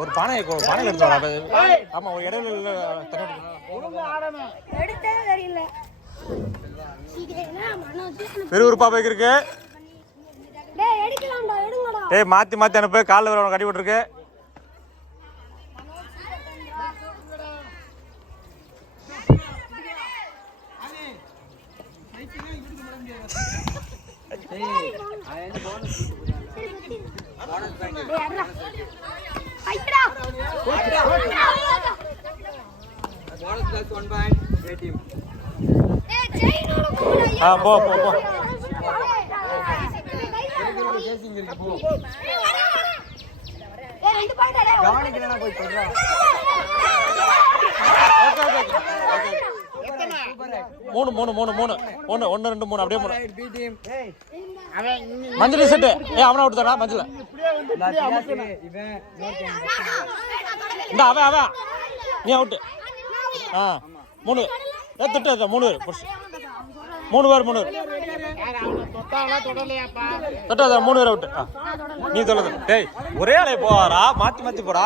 ஒரு பானை எடுத்து ஆமா ஒரு இடையில பெருப்பா பைக் இருக்கு. ஏய் மாத்தி மாத்தி அனுப்பு. காலில் வர கட்டி விட்டுருக்கு. போ போ போ. மூணு மூணு மூணு மூணு ஒன்னு ஒன்னு ரெண்டு மூணு அப்படியே மஞ்சள் செட்டு. அவனை விட்டுதானா மஞ்சள் இந்த அவன் அவன் நீ அவுட்டு. மூணு திட்ட 3 பேர் 3 பேர் 3 பேர் தொட்டாத 3 பேர் அவுட்டு. நீ சொல்லுது. டேய் ஒரே ஆளே போவாரா? மாத்தி மாத்தி போடா.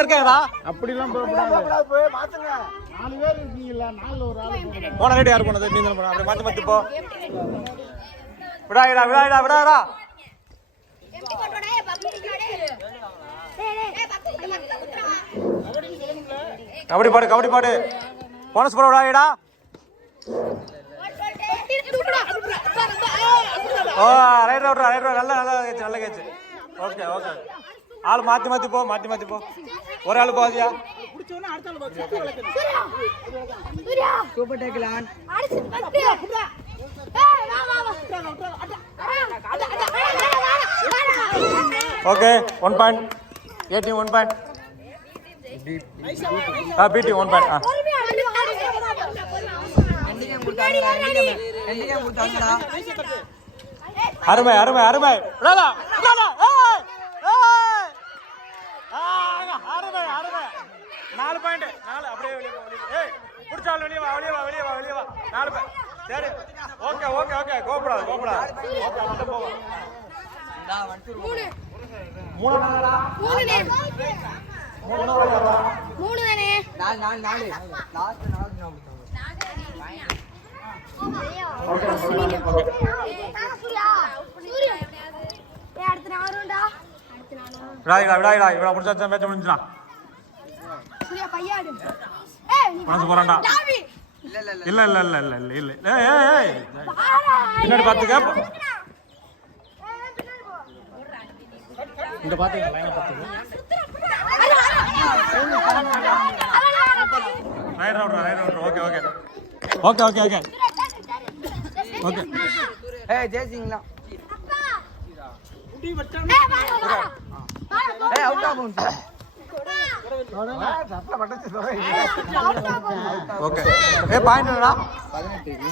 இருக்காங்கடா. அப்படிலாம் போன ரேட் யாரு போனது? நீ தானே அப்படியே மாத்தி மாத்தி போ. விடாடா விடாடா விடாடா. கபடி பாடு கபடி பாடு. போனஸ் போட விடாடா. ஓ ரைட் ரைட் ரைட் நல்ல நல்ல கேட்ச் நல்ல கேட்ச். Okay okay. ஆள் மாத்தி மாத்தி போ மாத்தி மாத்தி போ. ஒரு ஆள் போதியா? சூப்பர் டேக்கிள் ஆன். Okay 1 point. A team 1 point. B team 1 point. அருமை அருமை அருமை. விடாதா விடாதா. அருமை அருமை. 4 பாயிண்ட். 4 அப்படியே வெளியே போ. ஏய் புடிச்சால வெளியே வா வெளியே வா வெளியே வா வெளியே வா. 4 பாயிண்ட். சரி ஓகே ஓகே ஓகே. கோபப்படாத கோபப்படாத. ஓகே வந்து போவோம். 3 3 தானடா. 3 தானே. 4 லாஸ்ட் 4 ஓகே ஓகே. அடுத்து நானுடா. விடாதடா விடாதடா. இவள புடிச்சா மேட்ச் முடிஞ்சிரா. சூர்யா பையாடு. ஏய் மனசு போறான்டா. இல்ல இல்ல இல்ல இல்ல இல்ல இல்ல. ஏய் ஏய் பின்னாடி பாத்துக்க. இங்க பாத்துங்க லைன் பாத்துங்க. ரைட் ரவுட் okay okay okay okay okay okay. ஏய் ஜெய்சிங்லாம் குடி வச்சானே. ஏய் அவுட் ஆ பவுன்ஸ். ஓகே. பாயிண்ட் என்னடா? 18.